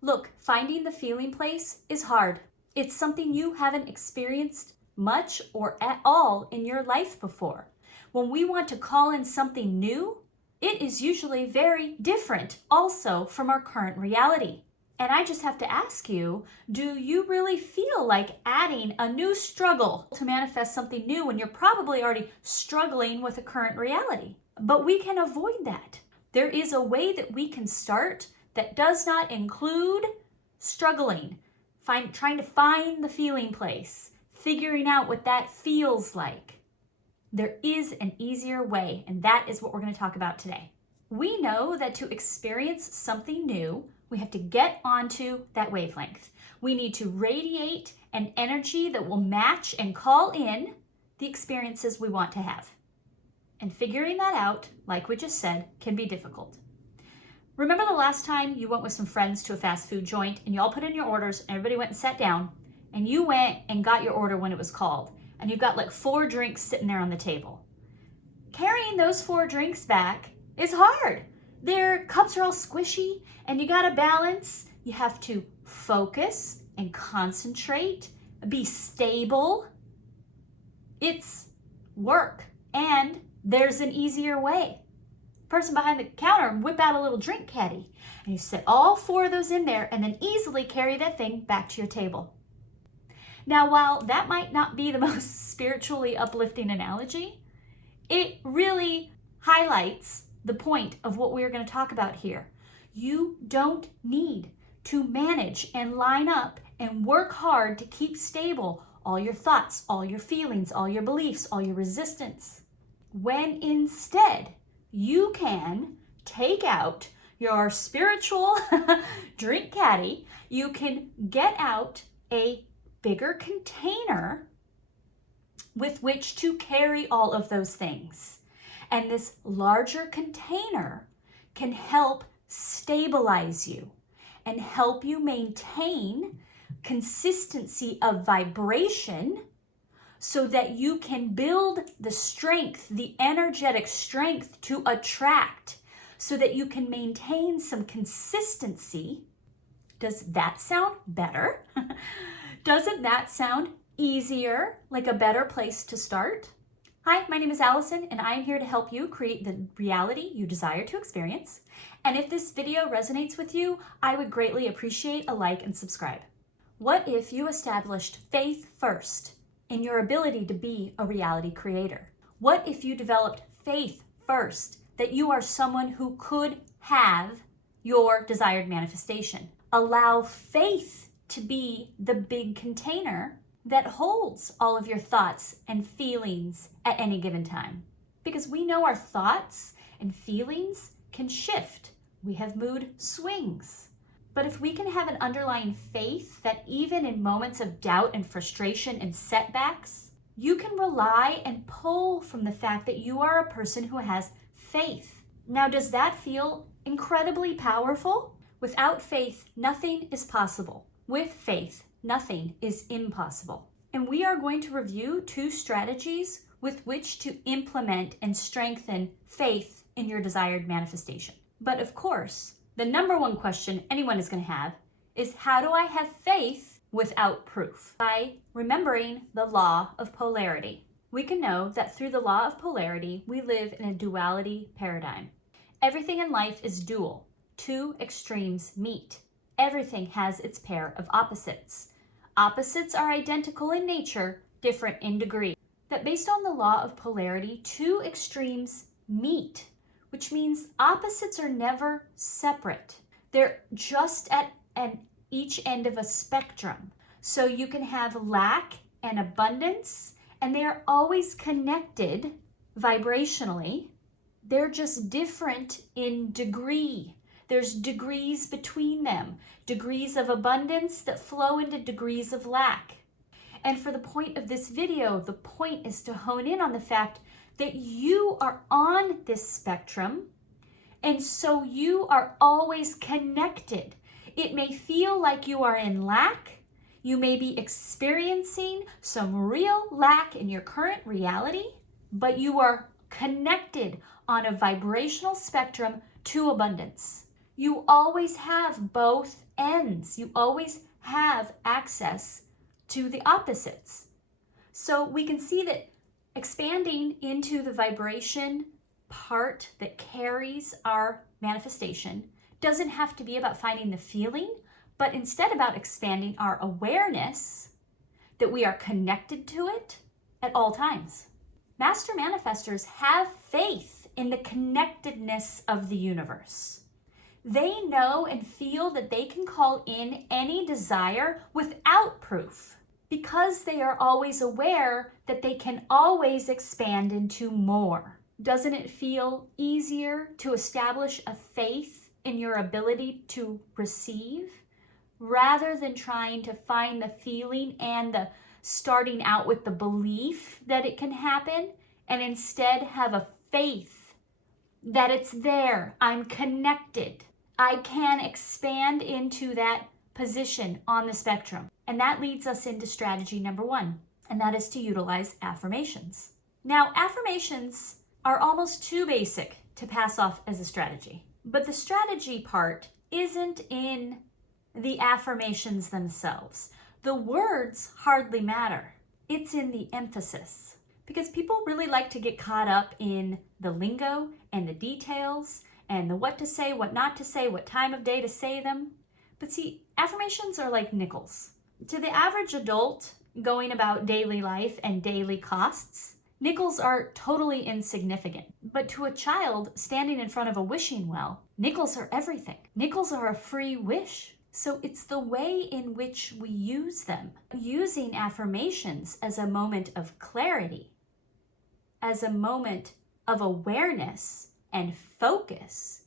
Look, finding the feeling place is hard. It's something you haven't experienced much or at all in your life before. When we want to call in something new, it is usually very different also from our current reality. And I just have to ask you, do you really feel like adding a new struggle to manifest something new when you're probably already struggling with a current reality? But we can avoid that. There is a way that we can start that does not include struggling, trying to find the feeling place, figuring out what that feels like. There is an easier way, and that is what we're going to talk about today. We know that to experience something new, we have to get onto that wavelength. We need to radiate an energy that will match and call in the experiences we want to have. And figuring that out, like we just said, can be difficult. Remember the last time you went with some friends to a fast food joint and you all put in your orders and everybody went and sat down and you went and got your order when it was called and you've got like 4 drinks sitting there on the table. Carrying those 4 drinks back is hard. Their cups are all squishy and you gotta balance. You have to focus and concentrate, be stable. It's work, and there's an easier way. Person behind the counter whip out a little drink caddy and you set all 4 of those in there and then easily carry that thing back to your table. Now, while that might not be the most spiritually uplifting analogy, it really highlights the point of what we're going to talk about here. You don't need to manage and line up and work hard to keep stable all your thoughts, all your feelings, all your beliefs, all your resistance. When instead, you can take out your spiritual drink caddy, you can get out a bigger container with which to carry all of those things. And this larger container can help stabilize you and help you maintain consistency of vibration so that you can build the strength, the energetic strength to attract, so that you can maintain some consistency. Does that sound better? Doesn't that sound easier, like a better place to start? Hi, my name is Allison, and I am here to help you create the reality you desire to experience. And if this video resonates with you, I would greatly appreciate a like and subscribe. What if you established faith first in your ability to be a reality creator? What if you developed faith first that you are someone who could have your desired manifestation? Allow faith to be the big container that holds all of your thoughts and feelings at any given time. Because we know our thoughts and feelings can shift. We have mood swings. But if we can have an underlying faith that even in moments of doubt and frustration and setbacks, you can rely and pull from the fact that you are a person who has faith. Now, does that feel incredibly powerful? Without faith, nothing is possible. With faith, nothing is impossible. And we are going to review 2 strategies with which to implement and strengthen faith in your desired manifestation. But of course, the number one question anyone is going to have is, how do I have faith without proof? By remembering the law of polarity. We can know that through the law of polarity, we live in a duality paradigm. Everything in life is dual. 2 extremes meet. Everything has its pair of opposites. Opposites are identical in nature, different in degree. That based on the law of polarity, 2 extremes meet, which means opposites are never separate. They're just at each end of a spectrum. So you can have lack and abundance, and they are always connected vibrationally. They're just different in degree. There's degrees between them, degrees of abundance that flow into degrees of lack. And for the point of this video, the point is to hone in on the fact that you are on this spectrum, and so you are always connected. It may feel like you are in lack. You may be experiencing some real lack in your current reality, but you are connected on a vibrational spectrum to abundance. You always have both ends. You always have access to the opposites. So we can see that expanding into the vibration part that carries our manifestation doesn't have to be about finding the feeling, but instead about expanding our awareness that we are connected to it at all times. Master manifestors have faith in the connectedness of the universe. They know and feel that they can call in any desire without proof because they are always aware that they can always expand into more. Doesn't it feel easier to establish a faith in your ability to receive rather than trying to find the feeling and the starting out with the belief that it can happen, and instead have a faith that it's there, I'm connected, I can expand into that position on the spectrum? And that leads us into strategy number 1, and that is to utilize affirmations. Now, affirmations are almost too basic to pass off as a strategy, but the strategy part isn't in the affirmations themselves. The words hardly matter. It's in the emphasis. Because people really like to get caught up in the lingo and the details and the what to say, what not to say, what time of day to say them. But see, affirmations are like nickels. To the average adult going about daily life and daily costs, nickels are totally insignificant. But to a child standing in front of a wishing well, nickels are everything. Nickels are a free wish. So it's the way in which we use them. Using affirmations as a moment of clarity, as a moment of awareness and focus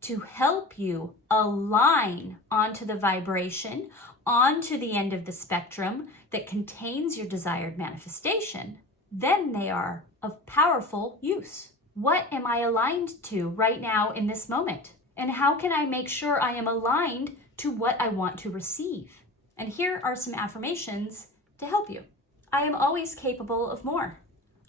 to help you align onto the vibration, onto the end of the spectrum that contains your desired manifestation, then they are of powerful use. What am I aligned to right now in this moment? And how can I make sure I am aligned to what I want to receive? And here are some affirmations to help you. I am always capable of more.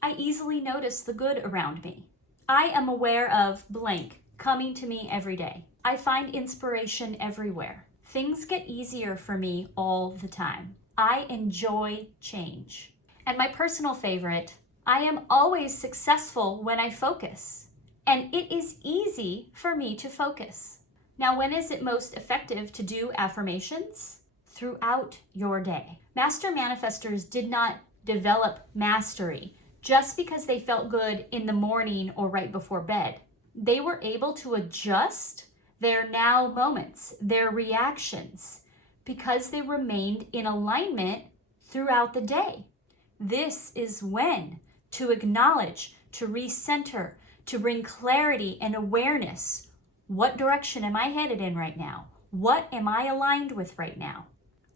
I easily notice the good around me. I am aware of blank coming to me every day. I find inspiration everywhere. Things get easier for me all the time. I enjoy change. And my personal favorite, I am always successful when I focus. And it is easy for me to focus. Now, when is it most effective to do affirmations? Throughout your day. Master manifestors did not develop mastery just because they felt good in the morning or right before bed. They were able to adjust their now moments, their reactions, because they remained in alignment throughout the day. This is when to acknowledge, to recenter, to bring clarity and awareness. What direction am I headed in right now? What am I aligned with right now?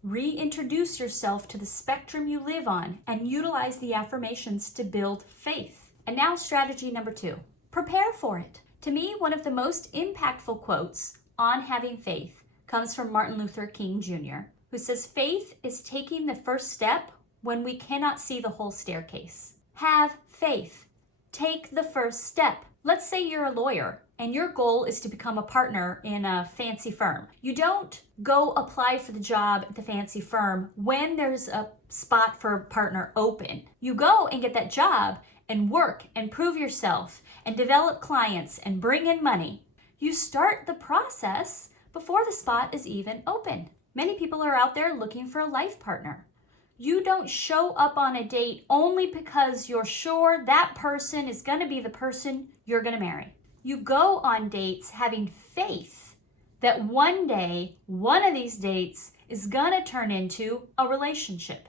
Reintroduce yourself to the spectrum you live on and utilize the affirmations to build faith. And now strategy number 2, prepare for it. To me, one of the most impactful quotes on having faith comes from Martin Luther King Jr., who says, faith is taking the first step when we cannot see the whole staircase. Have faith. Take the first step. Let's say you're a lawyer and your goal is to become a partner in a fancy firm. You don't go apply for the job at the fancy firm when there's a spot for a partner open. You go and get that job and work and prove yourself and develop clients and bring in money. You start the process before the spot is even open. Many people are out there looking for a life partner. You don't show up on a date only because you're sure that person is going to be the person you're going to marry. You go on dates having faith that one day, one of these dates is going to turn into a relationship.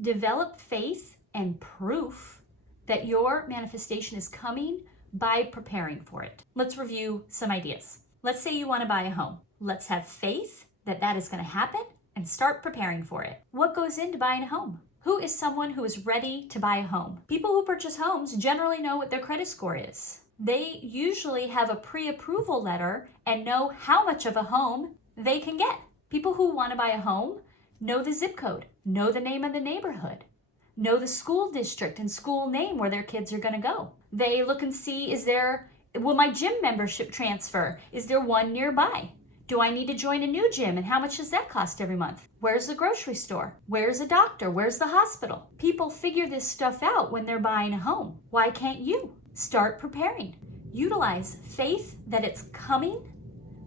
Develop faith and proof that your manifestation is coming by preparing for it. Let's review some ideas. Let's say you want to buy a home. Let's have faith that that is going to happen and start preparing for it. What goes into buying a home? Who is someone who is ready to buy a home? People who purchase homes generally know what their credit score is. They usually have a pre-approval letter and know how much of a home they can get. People who want to buy a home know the zip code, know the name of the neighborhood, know the school district and school name where their kids are going to go. They look and see, will my gym membership transfer? Is there one nearby? Do I need to join a new gym, and how much does that cost every month? Where's the grocery store? Where's a doctor? Where's the hospital? People figure this stuff out when they're buying a home. Why can't you? Start preparing. Utilize faith that it's coming.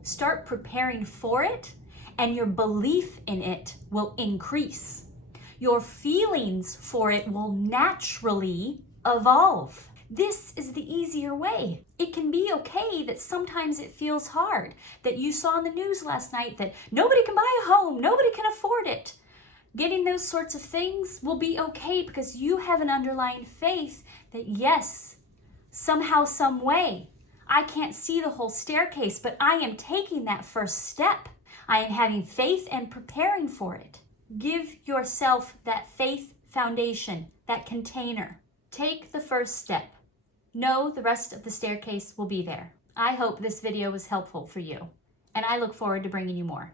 Start preparing for it, and your belief in it will increase. Your feelings for it will naturally evolve. This is the easier way. It can be okay that sometimes it feels hard, that you saw in the news last night that nobody can buy a home, nobody can afford it. Getting those sorts of things will be okay because you have an underlying faith that yes, somehow, some way, I can't see the whole staircase, but I am taking that first step. I am having faith and preparing for it. Give yourself that faith foundation, that container. Take the first step. Know the rest of the staircase will be there. I hope this video was helpful for you, and I look forward to bringing you more.